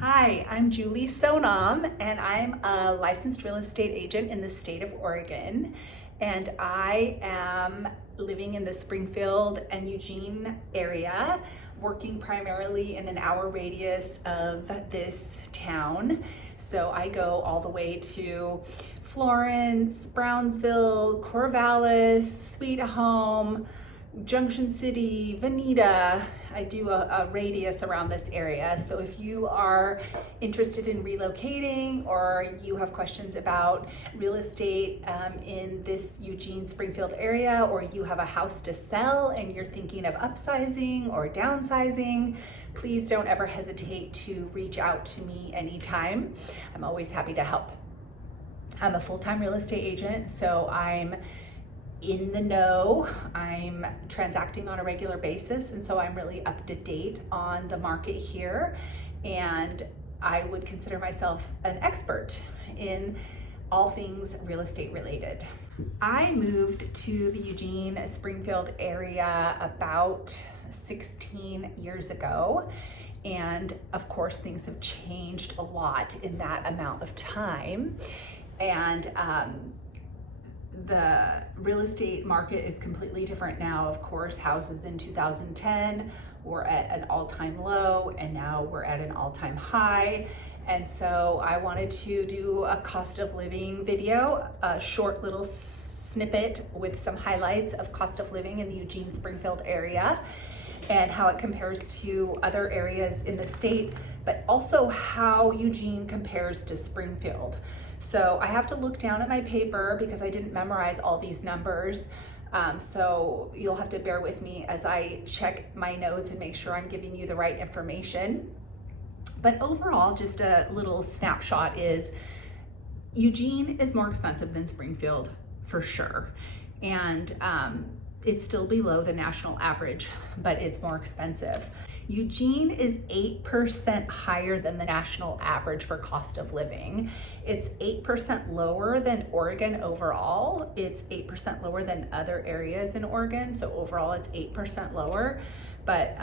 Hi, I'm Julie Sonam, and I'm a licensed real estate agent in the state of Oregon. And I am living in the Springfield and Eugene area, working primarily in an hour radius of this town. So I go all the way to Florence, Brownsville, Corvallis, Sweet Home, Junction City, Veneta. I do a radius around this area. So if you are interested in relocating or you have questions about real estate in this Eugene Springfield area, or you have a house to sell and you're thinking of upsizing or downsizing, please don't ever hesitate to reach out to me anytime. I'm always happy to help. I'm a full-time real estate agent, so I'm in the know. I'm transacting on a regular basis, and so I'm really up to date on the market here, and I would consider myself an expert in all things real estate related. I moved to the Eugene Springfield area about 16 years ago, and of course things have changed a lot in that amount of time, and the real estate market is completely different now. Of course, houses in 2010 were at an all-time low, and now we're at an all-time high. And so I wanted to do a cost of living video, a short little snippet with some highlights of cost of living in the Eugene Springfield area and how it compares to other areas in the state, but also how Eugene compares to Springfield. So I have to look down at my paper because I didn't memorize all these numbers. So you'll have to bear with me as I check my notes and make sure I'm giving you the right information. But overall, just a little snapshot is Eugene is more expensive than Springfield for sure. And it's still below the national average, but it's more expensive. Eugene is 8% higher than the national average for cost of living. It's 8% lower than Oregon overall. It's 8% lower than other areas in Oregon. So overall it's 8% lower, but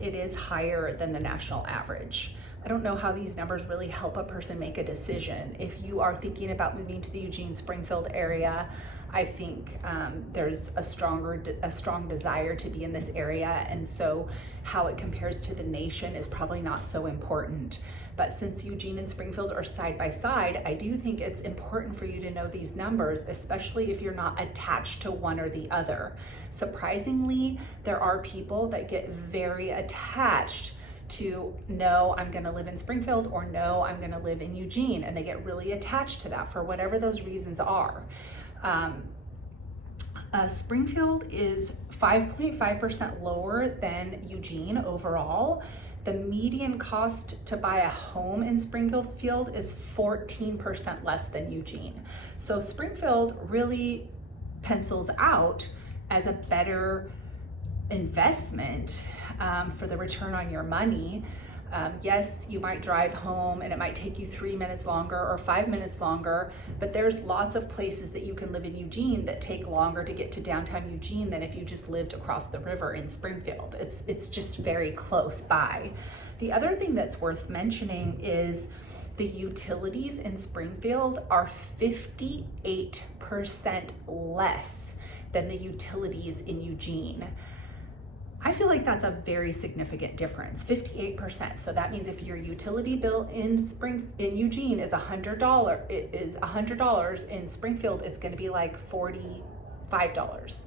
it is higher than the national average. I don't know how these numbers really help a person make a decision. If you are thinking about moving to the Eugene Springfield area, I think there's a strong desire to be in this area, and so how it compares to the nation is probably not so important. But since Eugene and Springfield are side by side, I do think it's important for you to know these numbers, especially if you're not attached to one or the other. Surprisingly, there are people that get very attached to no, I'm gonna live in Springfield, or no, I'm gonna live in Eugene, and they get really attached to that for whatever those reasons are. Springfield is 5.5% lower than Eugene overall. The median cost to buy a home in Springfield is 14% less than Eugene. So Springfield really pencils out as a better investment for the return on your money. Yes, you might drive home and it might take you 3 minutes longer or 5 minutes longer, but there's lots of places that you can live in Eugene that take longer to get to downtown Eugene than if you just lived across the river in Springfield. It's just very close by. The other thing that's worth mentioning is the utilities in Springfield are 58% less than the utilities in Eugene. I feel like that's a very significant difference, 58%. So that means if your utility bill in Eugene is $100, in Springfield it's going to be like $45.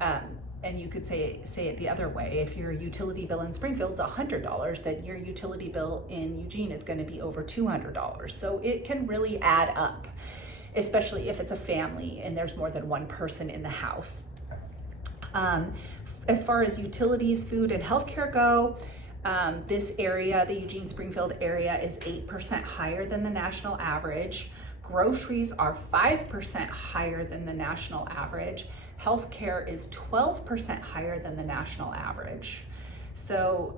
And you could say it the other way. If your utility bill in Springfield is $100, then your utility bill in Eugene is going to be over $200. So it can really add up, especially if it's a family and there's more than one person in the house. As far as utilities, food, and healthcare go, this area, the Eugene Springfield area, is 8% higher than the national average. Groceries are 5% higher than the national average. Healthcare is 12% higher than the national average. So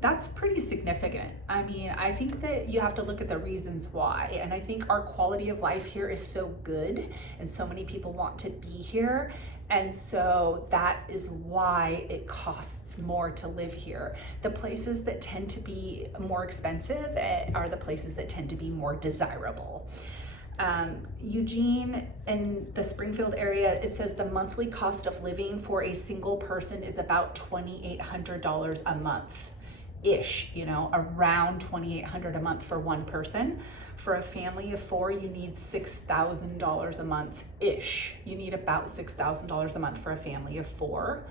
that's pretty significant. I mean, I think that you have to look at the reasons why. And I think our quality of life here is so good and so many people want to be here. And so that is why it costs more to live here. The places that tend to be more expensive are the places that tend to be more desirable. Eugene and the Springfield area, it says the monthly cost of living for a single person is about $2,800 a month ish, you know, around $2,800 a month for one person. For a family of four, you need $6,000 a month ish. You need about $6,000 a month for a family of four.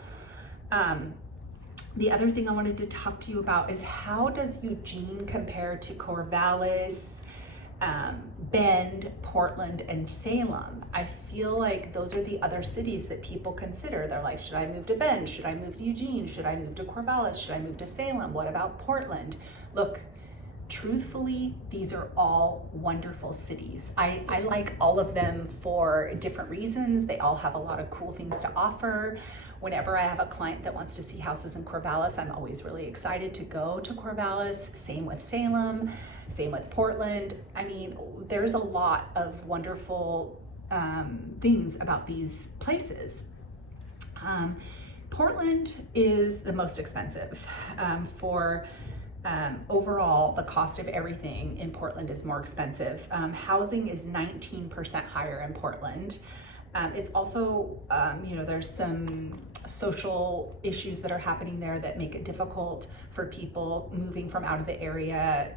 The other thing I wanted to talk to you about is how does Eugene compare to Corvallis, Bend, Portland, and Salem? I feel like those are the other cities that people consider. They're like, should I move to Bend? Should I move to Eugene? Should I move to Corvallis? Should I move to Salem? What about Portland? Look, truthfully, these are all wonderful cities. I like all of them for different reasons. They all have a lot of cool things to offer. Whenever I have a client that wants to see houses in Corvallis, I'm always really excited to go to Corvallis. Same with Salem, same with Portland. I mean, there's a lot of wonderful things about these places. Portland is the most expensive. Overall, the cost of everything in Portland is more expensive. Housing is 19% higher in Portland. It's also, you know, there's some social issues that are happening there that make it difficult for people moving from out of the area,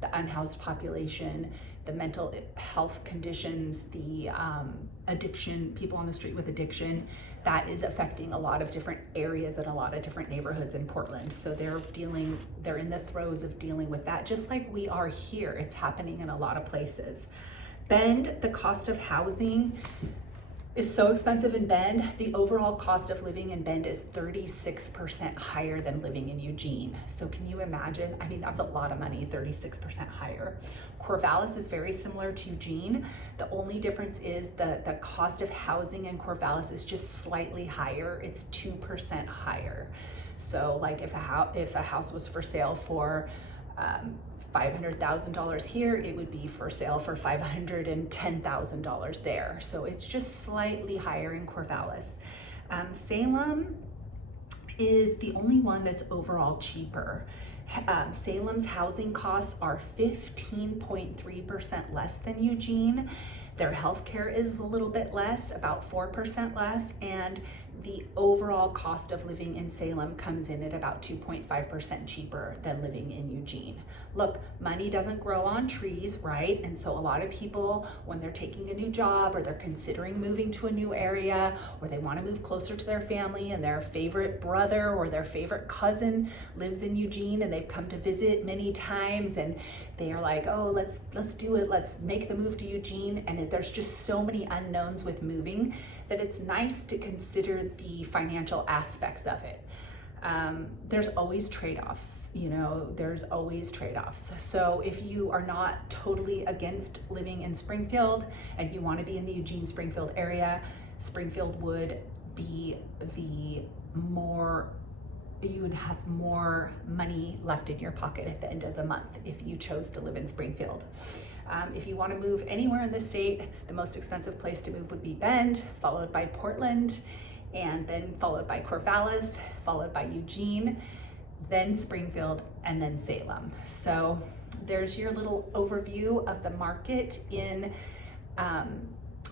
the unhoused population, the mental health conditions, the addiction, people on the street with addiction. That is affecting a lot of different areas and a lot of different neighborhoods in Portland. So they're in the throes of dealing with that, just like we are here. It's happening in a lot of places. Bend, the cost of housing is so expensive in Bend. The overall cost of living in Bend is 36% higher than living in Eugene. So can you imagine? I mean, that's a lot of money, 36% higher. Corvallis is very similar to Eugene. The only difference is the cost of housing in Corvallis is just slightly higher. It's 2% higher. So like if a house was for sale for $500,000 here, it would be for sale for $510,000 there. So it's just slightly higher in Corvallis. Salem is the only one that's overall cheaper. Salem's housing costs are 15.3% less than Eugene. Their healthcare is a little bit less, about 4% less, and the overall cost of living in Salem comes in at about 2.5% cheaper than living in Eugene. Look, money doesn't grow on trees, right? And so a lot of people, when they're taking a new job or they're considering moving to a new area, or they want to move closer to their family and their favorite brother or their favorite cousin lives in Eugene and they've come to visit many times and they are like, oh, let's do it. Let's make the move to Eugene. And there's just so many unknowns with moving that it's nice to consider the financial aspects of it. There's always trade-offs, you know, there's always trade-offs. So if you are not totally against living in Springfield and you want to be in the Eugene Springfield area, Springfield would be you would have more money left in your pocket at the end of the month if you chose to live in Springfield. If you want to move anywhere in the state, the most expensive place to move would be Bend, followed by Portland, and then followed by Corvallis, followed by Eugene, then Springfield, and then Salem. So there's your little overview of the market in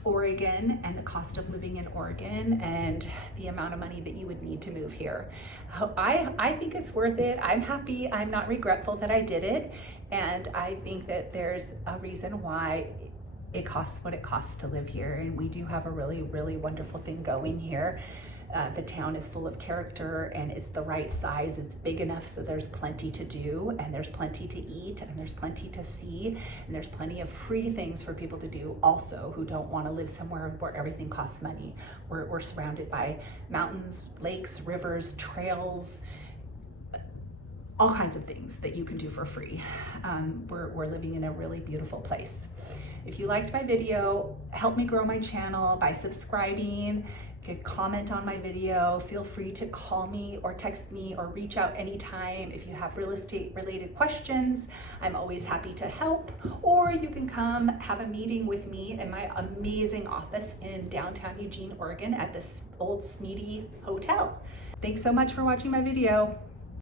Oregon and the cost of living in Oregon and the amount of money that you would need to move here. I think it's worth it. I'm happy. I'm not regretful that I did it. And I think that there's a reason why it costs what it costs to live here. And we do have a really, really wonderful thing going here. The town is full of character and it's the right size. It's big enough so there's plenty to do and there's plenty to eat and there's plenty to see and there's plenty of free things for people to do also who don't want to live somewhere where everything costs money. We're surrounded by mountains, lakes, rivers, trails, all kinds of things that you can do for free. We're living in a really beautiful place. If you liked my video, help me grow my channel by subscribing. You could comment on my video. Feel free to call me or text me or reach out anytime if you have real estate related questions. I'm always happy to help. Or you can come have a meeting with me in my amazing office in downtown Eugene, Oregon at this old Smeedy Hotel. Thanks so much for watching my video.